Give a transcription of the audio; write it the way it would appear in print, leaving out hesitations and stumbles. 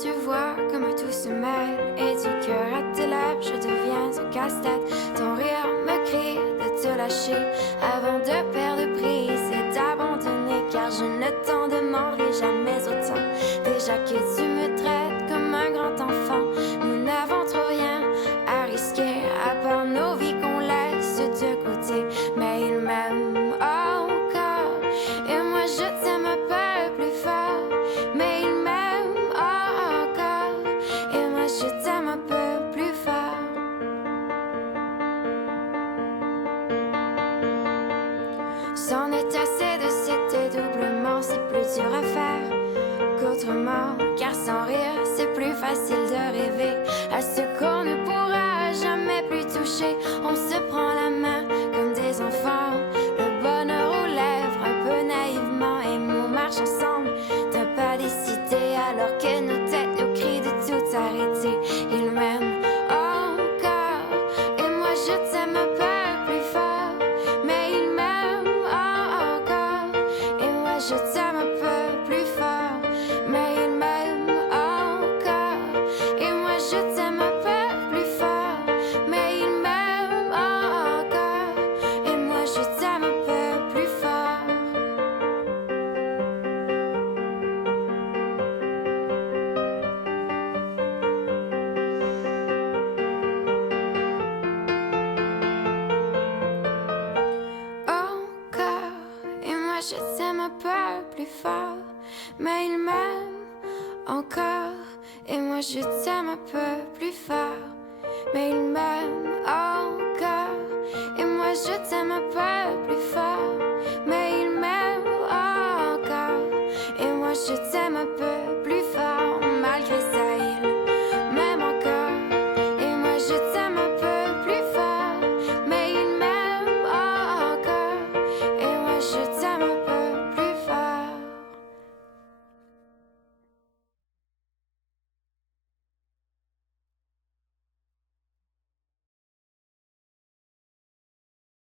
tu vois comme tout se mêle. Et du cœur à tes lèvres, je deviens un casse-tête. Ton rire me crie de te lâcher avant de perdre prise et d'abandonner. Car je ne t'en demanderai jamais autant. Déjà que tu me traites comme un grand enfant, nous n'avons trop rien à risquer à part nos vies qu'on laisse de côté. Mais il m'aime encore et moi je t'aime un peu plus fort. Mais il m'aime encore et moi je t'aime un peu plus fort. C'en est assez de cet dédoublement, c'est plus dur à faire qu'autrement. Car sans rire, c'est plus facile de rêver à ce qu'on ne pourra jamais plus toucher. On se prend la main comme des enfants, le bonheur aux lèvres un peu naïvement. Et on marche ensemble d'un pas décidé alors que nos têtes nous crient de tout arrêter. Il m'aime encore et moi je t'aime un peu plus fort. Mais il m'aime encore et moi je t'aime un peu plus fort. Mais il m'aime encore et moi je t'aime un peu plus fort. Mais il m'aime encore et moi je t'aime un peu plus fort. Encore et moi je t'aime un peu plus fort. Mais il m'aime encore et moi je t'aime un peu plus fort. Mais il m'aime encore et moi je t'aime un peu plus fort. Mais il m'aime encore et moi je t'aime un peu